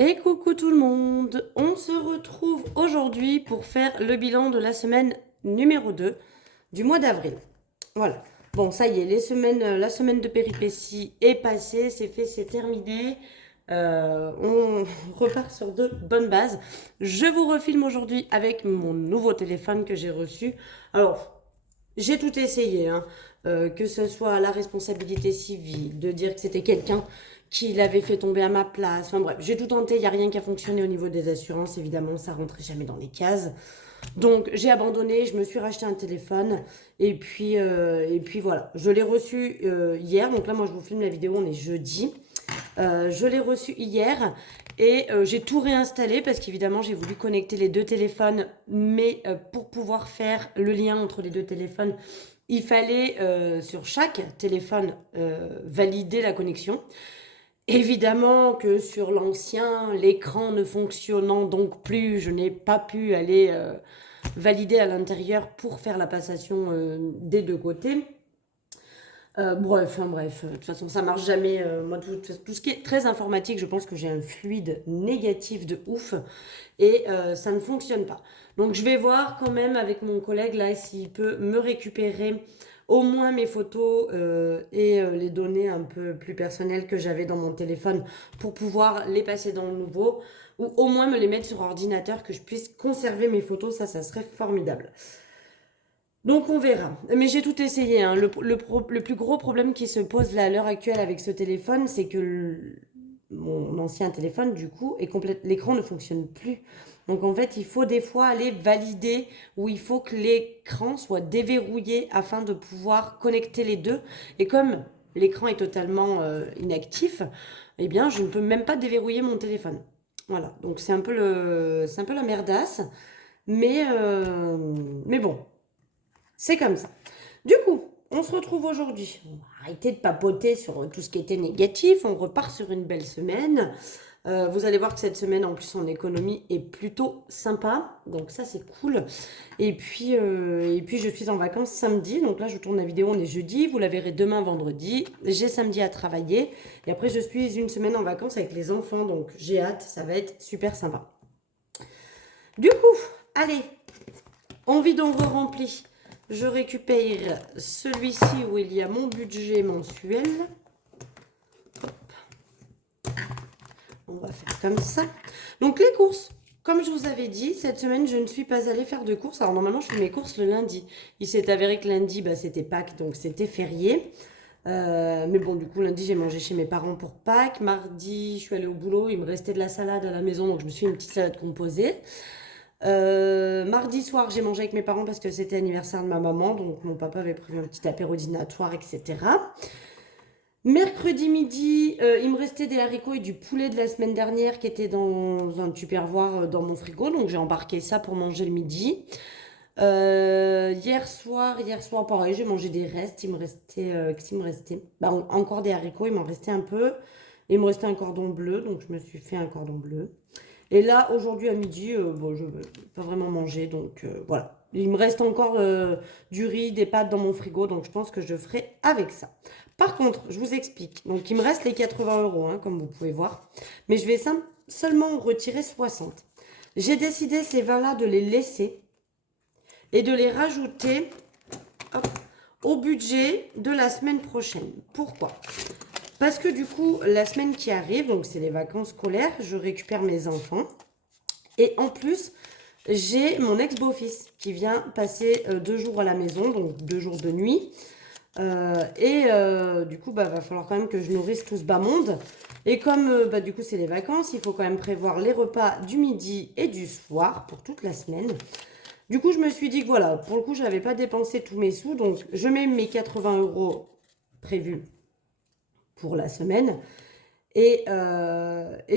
Et coucou tout le monde, on se retrouve aujourd'hui pour faire le bilan de la semaine numéro 2 du mois d'avril. Voilà, bon ça y est, la semaine de péripéties est passée, c'est fait, c'est terminé. On repart sur de bonnes bases. Je vous refilme aujourd'hui avec mon nouveau téléphone que j'ai reçu. Alors, j'ai tout essayé, hein. Que ce soit la responsabilité civile, de dire que c'était quelqu'un qui l'avait fait tomber à ma place. Enfin bref, j'ai tout tenté, il n'y a rien qui a fonctionné au niveau des assurances. Évidemment, ça rentrait jamais dans les cases. Donc j'ai abandonné, je me suis racheté un téléphone. Et puis voilà, je l'ai reçu hier. Donc là, moi, je vous filme la vidéo, on est jeudi. Je l'ai reçu hier et j'ai tout réinstallé parce qu'évidemment j'ai voulu connecter les deux téléphones, mais pour pouvoir faire le lien entre les deux téléphones, il fallait sur chaque téléphone valider la connexion. Évidemment que sur l'ancien, l'écran ne fonctionnant donc plus, je n'ai pas pu aller valider à l'intérieur pour faire la passation des deux côtés. Bref, de toute façon, ça marche jamais. Moi, tout ce qui est très informatique, je pense que j'ai un fluide négatif de ouf et ça ne fonctionne pas. Donc, je vais voir quand même avec mon collègue là s'il peut me récupérer au moins mes photos et les données un peu plus personnelles que j'avais dans mon téléphone pour pouvoir les passer dans le nouveau ou au moins me les mettre sur ordinateur que je puisse conserver mes photos. Ça serait formidable. Donc on verra. Mais j'ai tout essayé, hein. Le plus gros problème qui se pose là à l'heure actuelle avec ce téléphone, c'est que mon ancien téléphone, du coup, l'écran ne fonctionne plus. Donc en fait, il faut des fois aller valider ou il faut que l'écran soit déverrouillé afin de pouvoir connecter les deux. Et comme l'écran est totalement inactif, eh bien, je ne peux même pas déverrouiller mon téléphone. Voilà. Donc c'est un peu la merdasse. Mais bon. C'est comme ça. Du coup, on se retrouve aujourd'hui. On va arrêter de papoter sur tout ce qui était négatif. On repart sur une belle semaine. Vous allez voir que cette semaine, en plus, en économie, est plutôt sympa. Donc ça, c'est cool. Et puis, je suis en vacances samedi. Donc là, je tourne la vidéo, on est jeudi. Vous la verrez demain, vendredi. J'ai samedi à travailler. Et après, je suis une semaine en vacances avec les enfants. Donc j'ai hâte. Ça va être super sympa. Du coup, allez, on vide, on re-remplit. Je récupère celui-ci où il y a mon budget mensuel. Hop. On va faire comme ça. Donc les courses. Comme je vous avais dit, cette semaine, je ne suis pas allée faire de courses. Alors normalement, je fais mes courses le lundi. Il s'est avéré que lundi, c'était Pâques, donc c'était férié. Mais bon, du coup, lundi, j'ai mangé chez mes parents pour Pâques. Mardi, je suis allée au boulot. Il me restait de la salade à la maison, donc je me suis fait une petite salade composée. Mardi soir, j'ai mangé avec mes parents parce que c'était l'anniversaire de ma maman, donc mon papa avait prévu un petit apéro dînatoire, etc. Mercredi midi, il me restait des haricots et du poulet de la semaine dernière qui était dans un tupperware dans mon frigo, donc j'ai embarqué ça pour manger le midi. Hier soir, pareil, j'ai mangé des restes. Il me restait, qu'est-ce qu'il me restait? Encore des haricots, il m'en restait un peu. Il me restait un cordon bleu, donc je me suis fait un cordon bleu. Et là, aujourd'hui à midi, je ne vais pas vraiment manger, donc voilà. Il me reste encore du riz, des pâtes dans mon frigo, donc je pense que je ferai avec ça. Par contre, je vous explique. Donc, il me reste les 80 euros, hein, comme vous pouvez voir. Mais je vais seulement en retirer 60. J'ai décidé ces 20-là de les laisser et de les rajouter hop, au budget de la semaine prochaine. Pourquoi? Parce que du coup, la semaine qui arrive, donc c'est les vacances scolaires, je récupère mes enfants. Et en plus, j'ai mon ex-beau-fils qui vient passer 2 jours à la maison, donc 2 jours de nuit. Du coup, va falloir quand même que je nourrisse tout ce bas monde. Et comme du coup, c'est les vacances, il faut quand même prévoir les repas du midi et du soir pour toute la semaine. Du coup, je me suis dit que voilà, pour le coup, je n'avais pas dépensé tous mes sous. Donc, je mets mes 80 euros prévus pour la semaine. Et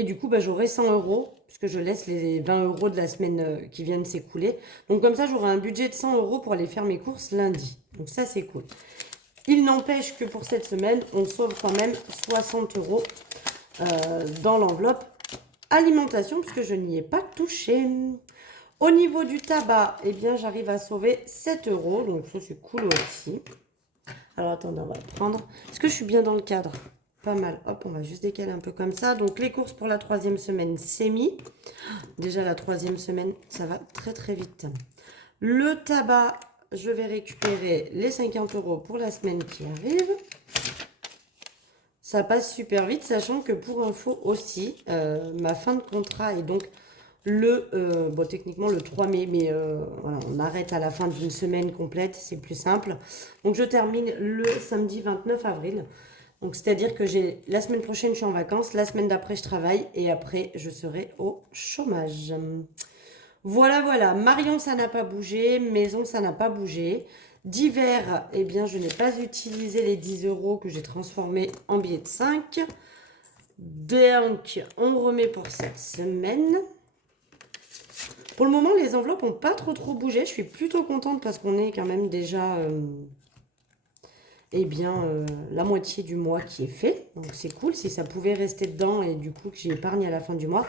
du coup, j'aurai 100 euros, puisque je laisse les 20 euros de la semaine qui vient de s'écouler. Donc comme ça, j'aurai un budget de 100 euros pour aller faire mes courses lundi. Donc ça, c'est cool. Il n'empêche que pour cette semaine, on sauve quand même 60 euros dans l'enveloppe alimentation, puisque je n'y ai pas touché. Au niveau du tabac, eh bien, j'arrive à sauver 7 euros. Donc ça, c'est cool aussi. Alors attendez, on va prendre. Est-ce que je suis bien dans le cadre? pas mal. Hop, on va juste décaler un peu comme ça. Donc, les courses pour la 3e semaine, c'est mis. Déjà, la 3e semaine, ça va très, très vite. Le tabac, je vais récupérer les 50 € pour la semaine qui arrive. Ça passe super vite, sachant que pour info aussi, ma fin de contrat est donc bon, techniquement le 3 mai, mais voilà, on arrête à la fin d'une semaine complète, c'est plus simple. Donc je termine le samedi 29 avril. Donc c'est-à-dire que la semaine prochaine, je suis en vacances, la semaine d'après, je travaille et après, je serai au chômage. Voilà, voilà. Marion, ça n'a pas bougé. Maison, ça n'a pas bougé. Divers, eh bien, je n'ai pas utilisé les 10 € que j'ai transformés en billets de 5. Donc, on remet pour cette semaine. Pour le moment, les enveloppes n'ont pas trop bougé. Je suis plutôt contente parce qu'on est quand même déjà eh bien, la moitié du mois qui est fait. Donc, c'est cool. Si ça pouvait rester dedans et du coup que j'épargne à la fin du mois,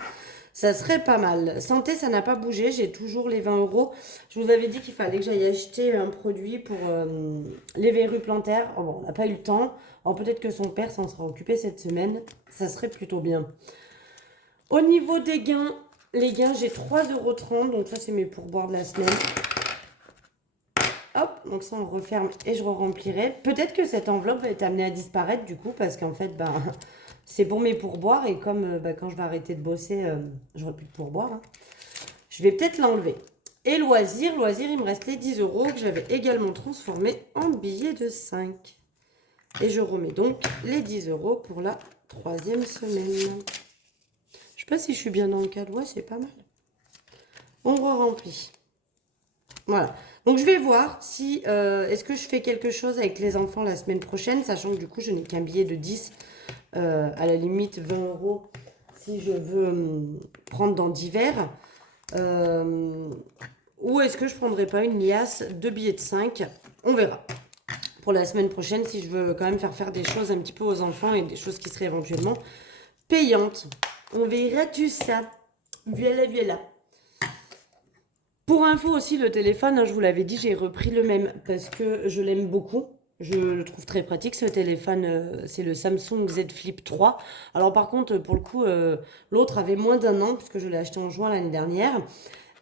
ça serait pas mal. Santé, ça n'a pas bougé. J'ai toujours les 20 €. Je vous avais dit qu'il fallait que j'aille acheter un produit pour les verrues plantaire. Oh bon, on n'a pas eu le temps. Alors, peut-être que son père s'en sera occupé cette semaine. Ça serait plutôt bien. Au niveau des gains, les gains, j'ai 3,30 €. Donc ça, c'est mes pourboires de la semaine. Hop, donc ça, on referme et je re-remplirai. Peut-être que cette enveloppe va être amenée à disparaître du coup, parce qu'en fait, ben, c'est pour mes pourboires. Et comme quand je vais arrêter de bosser, j'aurai plus de pourboires. Hein. Je vais peut-être l'enlever. Et loisirs, il me reste les 10 € que j'avais également transformés en billets de 5. Et je remets donc les 10 € pour la 3e semaine. Je sais pas si je suis bien dans le cadre. Ouais, c'est pas mal. On re-remplit. Voilà. Donc, je vais voir si est-ce que je fais quelque chose avec les enfants la semaine prochaine, sachant que du coup, je n'ai qu'un billet de 10, à la limite 20 € si je veux prendre dans divers. Ou est-ce que je ne prendrai pas une liasse de billets de 5? On verra. Pour la semaine prochaine, si je veux quand même faire des choses un petit peu aux enfants et des choses qui seraient éventuellement payantes. On verra tout ça. Voilà, voilà. Pour info aussi, le téléphone, hein, je vous l'avais dit, j'ai repris le même parce que je l'aime beaucoup. Je le trouve très pratique, ce téléphone. C'est le Samsung Z Flip 3. Alors par contre, pour le coup, l'autre avait moins d'1 an puisque je l'ai acheté en juin l'année dernière.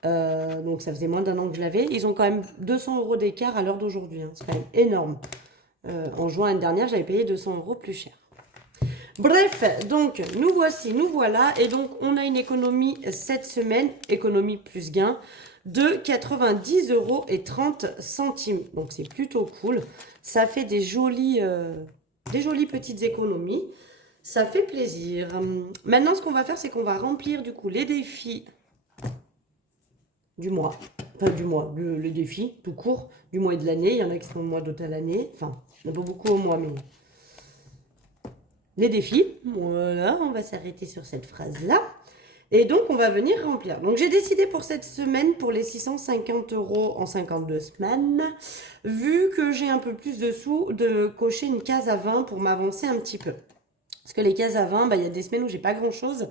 Donc ça faisait moins d'1 an que je l'avais. Ils ont quand même 200 € d'écart à l'heure d'aujourd'hui. Hein. C'est quand même énorme. En juin l'année dernière, j'avais payé 200 € plus cher. Bref, donc nous voici, nous voilà. Et donc on a une économie cette semaine, économie plus gain, de 90,30 €. Donc c'est plutôt cool. Ça fait des jolies petites économies. Ça fait plaisir. Maintenant, ce qu'on va faire, c'est qu'on va remplir du coup les défis du mois. Enfin, du mois, le défi tout court du mois et de l'année. Il y en a qui sont au mois, d'autres à l'année. Enfin, il n'y en a pas beaucoup au mois, mais les défis. Voilà, on va s'arrêter sur cette phrase-là. Et donc, on va venir remplir. Donc, j'ai décidé pour cette semaine, pour les 650 € en 52 semaines, vu que j'ai un peu plus de sous, de cocher une case à 20 pour m'avancer un petit peu. Parce que les cases à 20, il y a des semaines où j'ai pas grand-chose.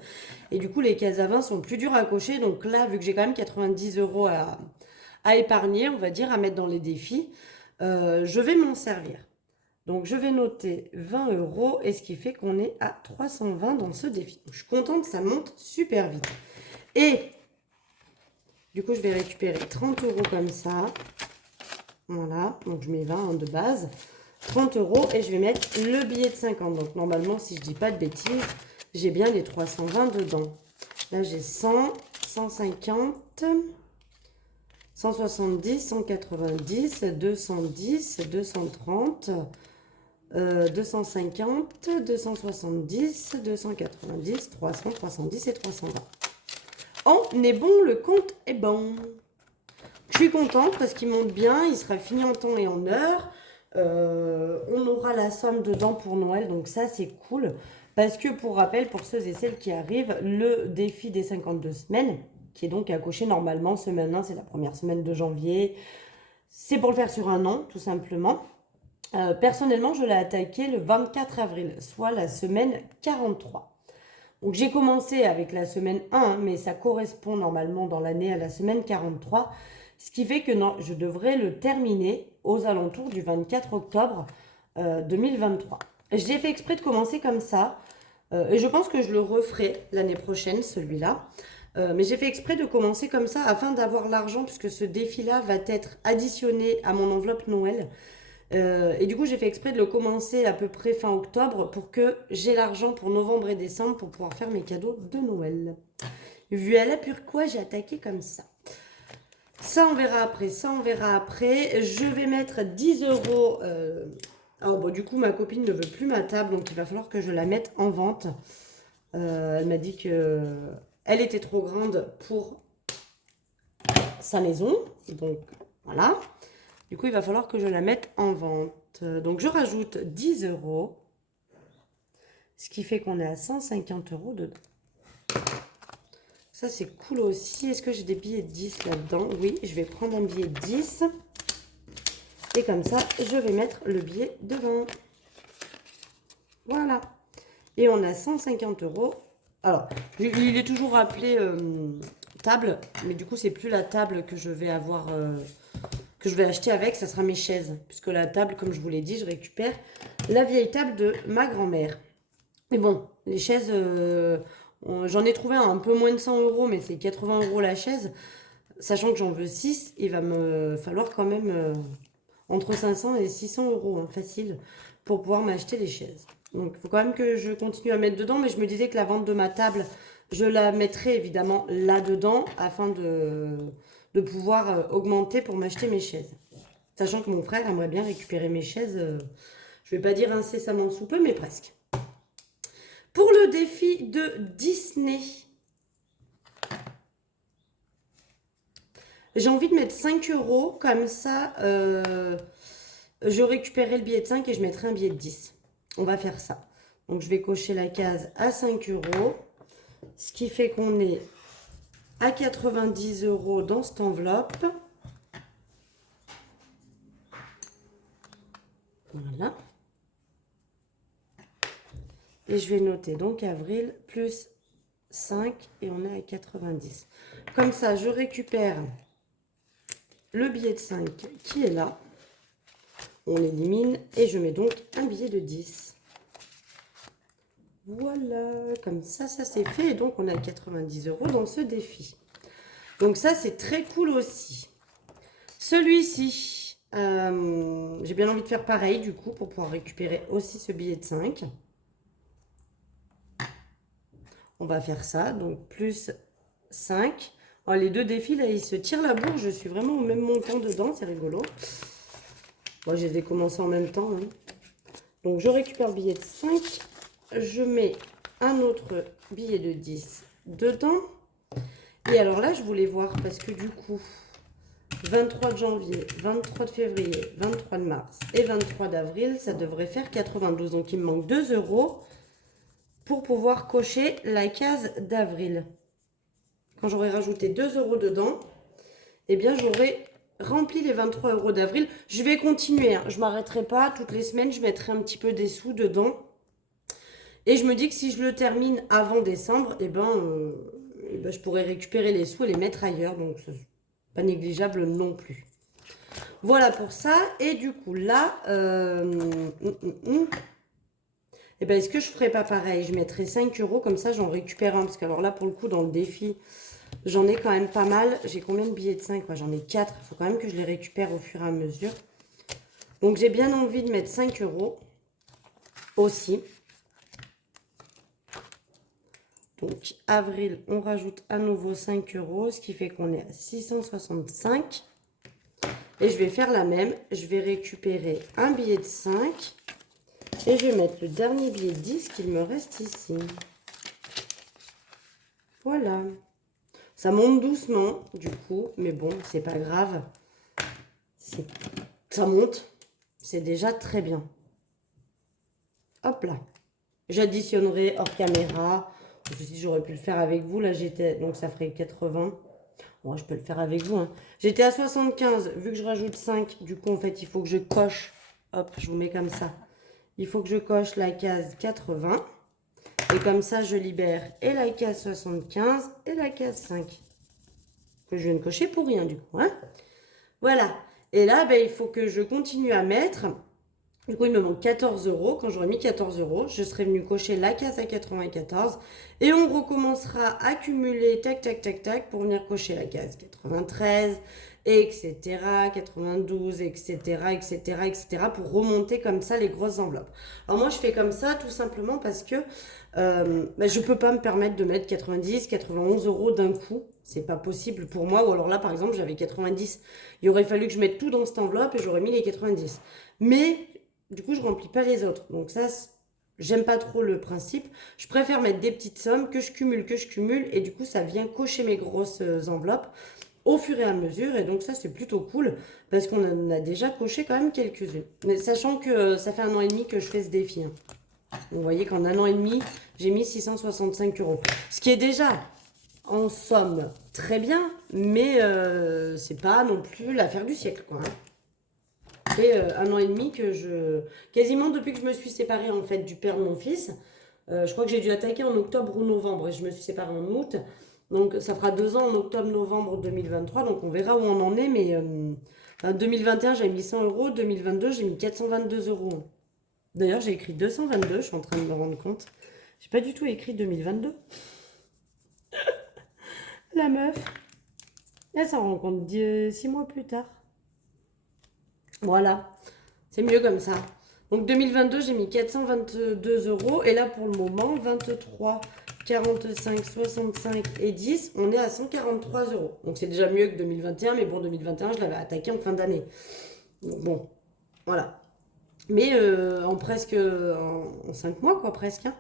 Et du coup, les cases à 20 sont plus dures à cocher. Donc là, vu que j'ai quand même 90 € à épargner, on va dire, à mettre dans les défis, je vais m'en servir. Donc, je vais noter 20 € et ce qui fait qu'on est à 320 dans ce défi. Donc, je suis contente, ça monte super vite. Et du coup, je vais récupérer 30 € comme ça. Voilà, donc je mets 20 de base. 30 € et je vais mettre le billet de 50. Donc, normalement, si je dis pas de bêtises, j'ai bien les 320 dedans. Là, j'ai 100, 150, 170, 190, 210, 230... 250, 270, 290, 300, 310 et 320. On est bon, le compte est bon. Je suis contente parce qu'il monte bien, il sera fini en temps et en heure. On aura la somme dedans pour Noël, donc ça c'est cool. Parce que pour rappel, pour ceux et celles qui arrivent, le défi des 52 semaines, qui est donc à cocher normalement, semaine 1, c'est la première semaine de janvier. C'est pour le faire sur un an, tout simplement. Personnellement, je l'ai attaqué le 24 avril, soit la semaine 43. Donc, j'ai commencé avec la semaine 1, mais ça correspond normalement dans l'année à la semaine 43, ce qui fait que non, je devrais le terminer aux alentours du 24 octobre 2023. J'ai fait exprès de commencer comme ça. Et je pense que je le referai l'année prochaine, celui-là. Mais j'ai fait exprès de commencer comme ça afin d'avoir l'argent, puisque ce défi-là va être additionné à mon enveloppe Noël. Et du coup, j'ai fait exprès de le commencer à peu près fin octobre pour que j'ai l'argent pour novembre et décembre pour pouvoir faire mes cadeaux de Noël. Voilà pourquoi j'ai attaqué comme ça. Ça, on verra après. Ça, on verra après. Je vais mettre 10 euros. Alors, bon, du coup, ma copine ne veut plus ma table, donc il va falloir que je la mette en vente. Elle m'a dit que elle était trop grande pour sa maison. Donc, voilà. Du coup, il va falloir que je la mette en vente. Donc, je rajoute 10 euros. Ce qui fait qu'on est à 150 euros dedans. Ça, c'est cool aussi. Est-ce que j'ai des billets de 10 là-dedans? Oui, je vais prendre un billet de 10. Et comme ça, je vais mettre le billet de 20. Voilà. Et on a 150 euros. Alors, il est toujours appelé table. Mais du coup, c'est plus la table que je vais avoir... que je vais acheter avec, ça sera mes chaises. Puisque la table, comme je vous l'ai dit, je récupère la vieille table de ma grand-mère. Mais bon, les chaises, j'en ai trouvé un peu moins de 100 euros, mais c'est 80 euros la chaise. Sachant que j'en veux 6, il va me falloir quand même entre 500 et 600 euros, hein, facile, pour pouvoir m'acheter les chaises. Donc, il faut quand même que je continue à mettre dedans, mais je me disais que la vente de ma table, je la mettrai évidemment là-dedans, afin de pouvoir augmenter pour m'acheter mes chaises. Sachant que mon frère aimerait bien récupérer mes chaises, je vais pas dire incessamment sous peu, mais presque. Pour le défi de Disney, j'ai envie de mettre 5 euros, comme ça, je récupérerai le billet de 5 et je mettrai un billet de 10. On va faire ça. Donc, je vais cocher la case à 5 euros, ce qui fait qu'on est à 90 euros dans cette enveloppe. Voilà. Et je vais noter donc avril plus 5 et on est à 90. Comme ça, je récupère le billet de 5 qui est là. On élimine et je mets donc un billet de 10. Voilà, comme ça c'est fait. Et donc, on a 90 euros dans ce défi. Donc ça, c'est très cool aussi. Celui-ci, j'ai bien envie de faire pareil du coup pour pouvoir récupérer aussi ce billet de 5. On va faire ça, donc plus 5. Oh, les deux défis, là, ils se tirent la bourre. Je suis vraiment au même montant dedans, c'est rigolo. Moi, je les ai commencés en même temps. Hein. Donc, je récupère le billet de 5. Je mets un autre billet de 10 dedans. Et alors là, je voulais voir parce que du coup, 23 de janvier, 23 de février, 23 de mars et 23 d'avril, ça devrait faire 92. Donc, il me manque 2 euros pour pouvoir cocher la case d'avril. Quand j'aurai rajouté 2 euros dedans, eh bien, j'aurai rempli les 23 euros d'avril. Je vais continuer, hein. Je ne m'arrêterai pas. Toutes les semaines, je mettrai un petit peu des sous dedans. Et je me dis que si je le termine avant décembre, eh ben, je pourrais récupérer les sous et les mettre ailleurs. Donc, c'est pas négligeable non plus. Voilà pour ça. Et du coup, là, eh ben, est-ce que je ferais pas pareil? Je mettrais 5 euros, comme ça j'en récupère un. Parce que alors là, pour le coup, dans le défi, j'en ai quand même pas mal. J'ai combien de billets de 5? J'en ai 4. Il faut quand même que je les récupère au fur et à mesure. Donc j'ai bien envie de mettre 5 euros aussi. Donc avril, on rajoute à nouveau 5 euros, ce qui fait qu'on est à 665. Et je vais faire la même. Je vais récupérer un billet de 5. Et je vais mettre le dernier billet de 10 qu'il me reste ici. Voilà. Ça monte doucement, du coup. Mais bon, c'est pas grave. Ça monte. C'est déjà très bien. Hop là. J'additionnerai hors caméra. J'aurais pu le faire avec vous. Là, j'étais... Donc, ça ferait 80. Bon, je peux le faire avec vous. Hein. J'étais à 75. Vu que je rajoute 5, du coup, en fait, il faut que je coche. Hop, je vous mets comme ça. Il faut que je coche la case 80. Et comme ça, je libère et la case 75 et la case 5. Que je viens de cocher pour rien, du coup. Hein, voilà. Et là, ben, il faut que je continue à mettre Du coup, il me manque 14 euros. Quand j'aurai mis 14 euros, je serai venue cocher la case à 94 et on recommencera à cumuler tac, tac, tac, tac pour venir cocher la case 93, etc., 92, etc., etc., etc., pour remonter comme ça les grosses enveloppes. Alors moi, je fais comme ça tout simplement parce que je peux pas me permettre de mettre 90, 91 euros d'un coup. C'est pas possible pour moi. Ou alors là, par exemple, j'avais 90. Il aurait fallu que je mette tout dans cette enveloppe et j'aurais mis les 90. Mais du coup, je remplis pas les autres. Donc ça, j'aime pas trop le principe. Je préfère mettre des petites sommes que je cumule. Et du coup, ça vient cocher mes grosses enveloppes au fur et à mesure. Et donc ça, c'est plutôt cool parce qu'on en a déjà coché quand même quelques-unes. Mais sachant que ça fait 1 an et demi que je fais ce défi, hein. Vous voyez qu'en 1 an et demi, j'ai mis 665 euros. Ce qui est déjà, en somme, très bien. Mais c'est pas non plus l'affaire du siècle, quoi, hein. Ça fait 1 an et demi que je... Quasiment depuis que je me suis séparée en fait du père de mon fils. Je crois que j'ai dû attaquer en octobre ou novembre et je me suis séparée en août. Donc ça fera 2 ans en octobre-novembre 2023. Donc on verra où on en est. Mais 2021 j'ai mis 100 euros. 2022 j'ai mis 422 euros. D'ailleurs j'ai écrit 222. Je suis en train de me rendre compte. J'ai pas du tout écrit 2022. La meuf. Elle s'en rend compte 6 mois plus tard. Voilà. C'est mieux comme ça. Donc 2022, j'ai mis 422 euros. Et là, pour le moment, 23, 45, 65 et 10, on est à 143 euros. Donc c'est déjà mieux que 2021. Mais bon, 2021, je l'avais attaqué en fin d'année. Donc bon, voilà. Mais en 5 mois, quoi, presque, hein,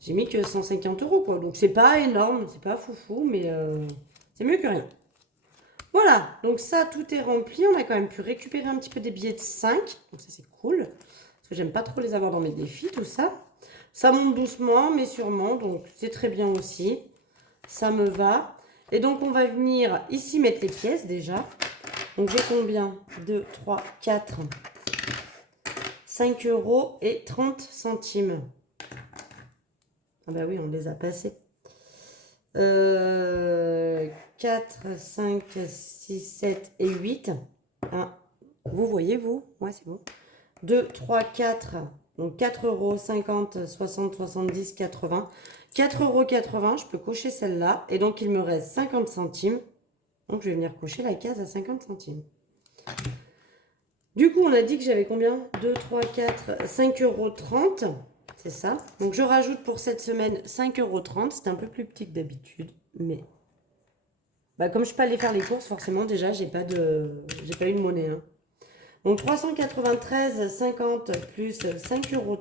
j'ai mis que 150 euros, quoi. Donc c'est pas énorme, c'est pas foufou, mais c'est mieux que rien. Voilà, donc ça, tout est rempli. On a quand même pu récupérer un petit peu des billets de 5. Donc ça, c'est cool. Parce que j'aime pas trop les avoir dans mes défis, tout ça. Ça monte doucement, mais sûrement. Donc c'est très bien aussi. Ça me va. Et donc, on va venir ici mettre les pièces déjà. Donc j'ai combien? 2, 3, 4, 5 euros et 30 centimes. Ah bah oui, on les a passés. 4, 5, 6, 7 et 8. Vous voyez, vous? Ouais, c'est bon. 2, 3, 4. Donc 4 euros, 50, 60, 70, 80. 4,80 euros, je peux cocher celle-là. Et donc, il me reste 50 centimes. Donc, je vais venir cocher la case à 50 centimes. Du coup, on a dit que j'avais combien? 2, 3, 4, 5,30 euros. C'est ça. Donc, je rajoute pour cette semaine 5,30 euros. C'est un peu plus petit que d'habitude. Mais comme je ne peux pas aller faire les courses, forcément, déjà, j'ai pas eu de monnaie, hein. Donc, 393,50 plus 5,30 euros.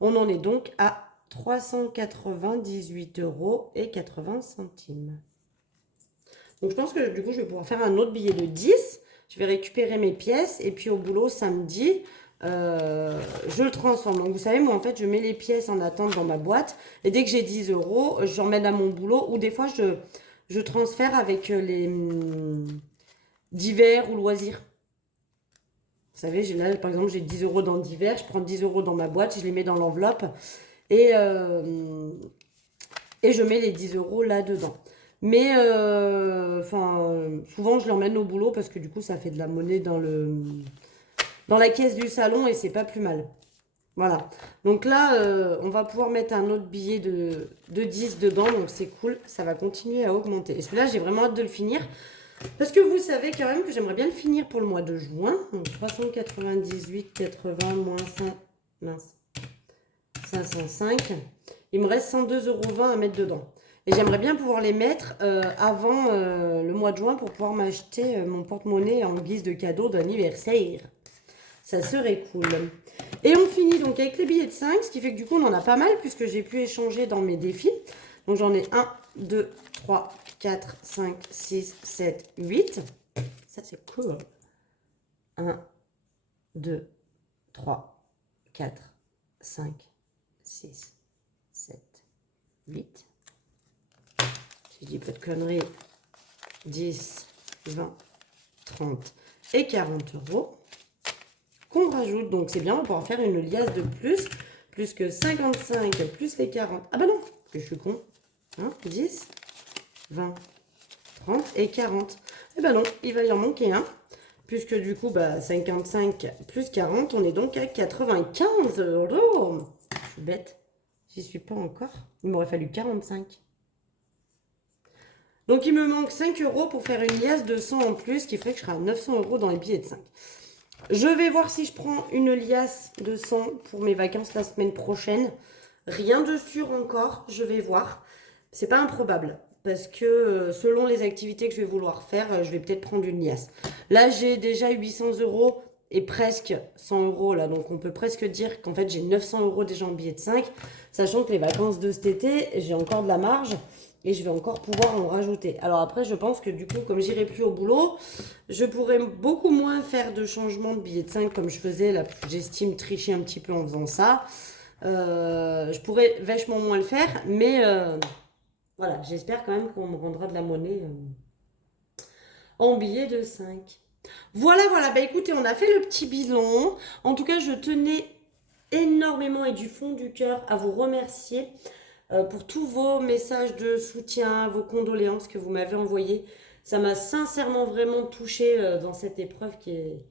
On en est donc à 398,80 euros. Donc, je pense que du coup, je vais pouvoir faire un autre billet de 10. Je vais récupérer mes pièces et puis au boulot samedi, je le transforme. Donc, vous savez, moi, en fait, je mets les pièces en attente dans ma boîte et dès que j'ai 10 euros, j'emmène à mon boulot ou des fois, je transfère avec les divers ou loisirs. Vous savez, là, par exemple, j'ai 10 euros dans divers, je prends 10 euros dans ma boîte, je les mets dans l'enveloppe et je mets les 10 euros là-dedans. Mais souvent, je l'emmène au boulot parce que du coup, ça fait de la monnaie dans la caisse du salon et c'est pas plus mal. Voilà. Donc là, on va pouvoir mettre un autre billet de 10 dedans. Donc c'est cool. Ça va continuer à augmenter. Et celui-là, j'ai vraiment hâte de le finir. Parce que vous savez quand même que j'aimerais bien le finir pour le mois de juin. Donc 398,80 moins 505. Il me reste 102,20 euros à mettre dedans. Et j'aimerais bien pouvoir les mettre avant le mois de juin pour pouvoir m'acheter mon porte-monnaie en guise de cadeau d'anniversaire. Ça serait cool. Et on finit donc avec les billets de 5, ce qui fait que du coup on en a pas mal puisque j'ai pu échanger dans mes défis. Donc j'en ai 1, 2, 3, 4, 5, 6, 7, 8. Ça c'est cool. 1, 2, 3, 4, 5, 6, 7, 8. Si je dis pas de conneries, 10, 20, 30 et 40 euros. Qu'on rajoute, donc c'est bien, on va pouvoir faire une liasse de plus que 55, plus les 40. Ah bah non, que je suis con. 10, 20, 30 et 40. Eh ben non, il va y en manquer un. Puisque du coup, 55 plus 40, on est donc à 95 euros. Je suis bête. J'y suis pas encore. Il m'aurait fallu 45. Donc il me manque 5 euros pour faire une liasse de 100 en plus, qui ferait que je serai à 900 euros dans les billets de 5. Je vais voir si je prends une liasse de 100 pour mes vacances la semaine prochaine. Rien de sûr encore, je vais voir. C'est pas improbable. Parce que selon les activités que je vais vouloir faire, je vais peut-être prendre une liasse. Là, j'ai déjà 800 euros et presque 100 euros là. Donc on peut presque dire qu'en fait j'ai 900 euros déjà en billets de 5. Sachant que les vacances de cet été, j'ai encore de la marge. Et je vais encore pouvoir en rajouter. Alors après, je pense que du coup, comme j'irai plus au boulot, je pourrais beaucoup moins faire de changements de billets de 5 comme je faisais. Là, j'estime tricher un petit peu en faisant ça. Je pourrais vachement moins le faire. Mais voilà, j'espère quand même qu'on me rendra de la monnaie en billets de 5. Voilà, voilà. Bah écoutez, on a fait le petit bilan. En tout cas, je tenais énormément et du fond du cœur à vous remercier pour tous vos messages de soutien, vos condoléances que vous m'avez envoyées. Ça m'a sincèrement vraiment touchée dans cette épreuve qui est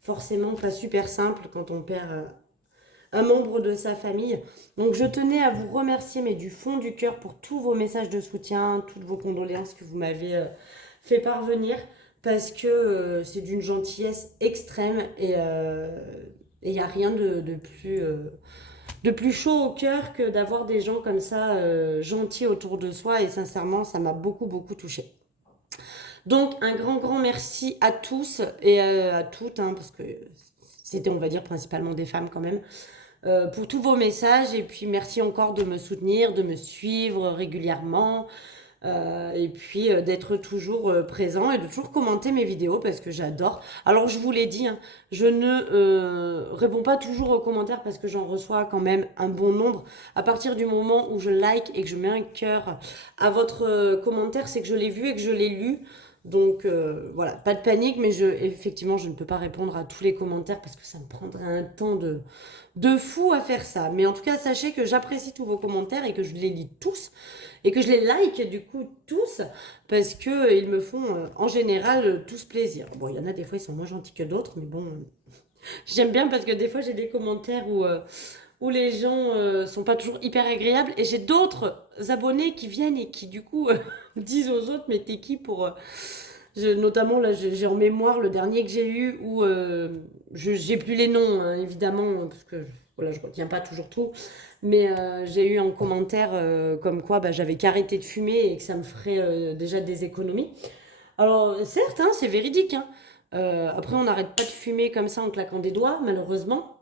forcément pas super simple quand on perd un membre de sa famille. Donc je tenais à vous remercier, mais du fond du cœur, pour tous vos messages de soutien, toutes vos condoléances que vous m'avez fait parvenir, parce que c'est d'une gentillesse extrême et il n'y a rien de plus chaud au cœur que d'avoir des gens comme ça gentils autour de soi, et sincèrement ça m'a beaucoup beaucoup touchée. Donc un grand grand merci à tous et à toutes, hein, parce que c'était, on va dire, principalement des femmes quand même, pour tous vos messages, et puis merci encore de me soutenir, de me suivre régulièrement, et puis d'être toujours présent et de toujours commenter mes vidéos parce que j'adore. Alors je vous l'ai dit, hein, je ne réponds pas toujours aux commentaires parce que j'en reçois quand même un bon nombre. À partir du moment où je like et que je mets un cœur à votre commentaire, c'est que je l'ai vu et que je l'ai lu. Donc voilà, pas de panique, mais effectivement, je ne peux pas répondre à tous les commentaires parce que ça me prendrait un temps de fou à faire ça. Mais en tout cas, sachez que j'apprécie tous vos commentaires et que je les lis tous et que je les like du coup tous parce que ils me font en général tous plaisir. Bon, il y en a des fois, ils sont moins gentils que d'autres, mais bon, j'aime bien parce que des fois, j'ai des commentaires où les gens sont pas toujours hyper agréables, et j'ai d'autres abonnés qui viennent et qui du coup disent aux autres, mais t'es qui pour notamment là, j'ai en mémoire le dernier que j'ai eu où j'ai plus les noms, hein, évidemment, parce que voilà, je retiens pas toujours tout, mais j'ai eu un commentaire comme quoi j'avais qu'arrêté de fumer et que ça me ferait déjà des économies. Alors certes, hein, c'est véridique, hein. Après, on n'arrête pas de fumer comme ça en claquant des doigts, malheureusement,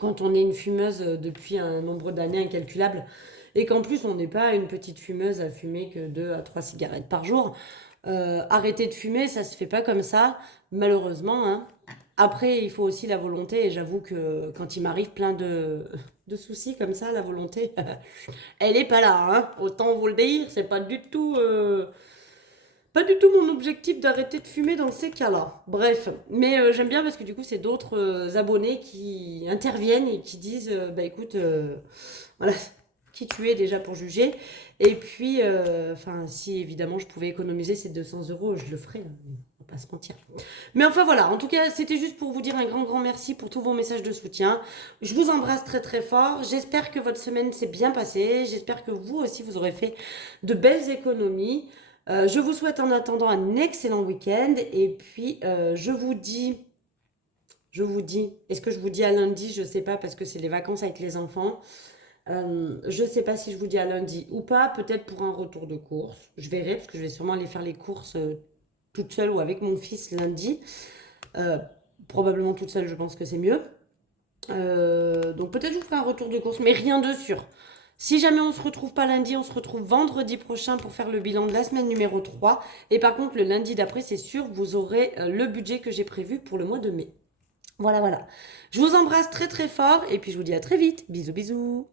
quand on est une fumeuse depuis un nombre d'années incalculable, et qu'en plus on n'est pas une petite fumeuse à fumer que 2 à 3 cigarettes par jour. Arrêter de fumer, ça se fait pas comme ça, malheureusement, hein. Après, il faut aussi la volonté, et j'avoue que quand il m'arrive plein de soucis comme ça, la volonté, elle est pas là, hein. Autant vous le dire, c'est pas du tout mon objectif d'arrêter de fumer dans ces cas-là. Bref, mais j'aime bien parce que du coup, c'est d'autres abonnés qui interviennent et qui disent écoute, voilà, qui tu es déjà pour juger. Et puis, enfin, si évidemment je pouvais économiser ces 200 euros, je le ferais, hein, on va pas se mentir. Mais enfin voilà, en tout cas, c'était juste pour vous dire un grand, grand merci pour tous vos messages de soutien. Je vous embrasse très, très fort. J'espère que votre semaine s'est bien passée. J'espère que vous aussi, vous aurez fait de belles économies. Je vous souhaite en attendant un excellent week-end, et puis est-ce que je vous dis à lundi? Je sais pas parce que c'est les vacances avec les enfants. Je sais pas si je vous dis à lundi ou pas, peut-être pour un retour de course. Je verrai parce que je vais sûrement aller faire les courses toute seule ou avec mon fils lundi. Euh, Probablement toute seule, je pense que c'est mieux. Donc peut-être je vous ferai un retour de course, mais rien de sûr. Si jamais on se retrouve pas lundi, on se retrouve vendredi prochain pour faire le bilan de la semaine numéro 3. Et par contre, le lundi d'après, c'est sûr, vous aurez le budget que j'ai prévu pour le mois de mai. Voilà, voilà. Je vous embrasse très très fort et puis je vous dis à très vite. Bisous, bisous.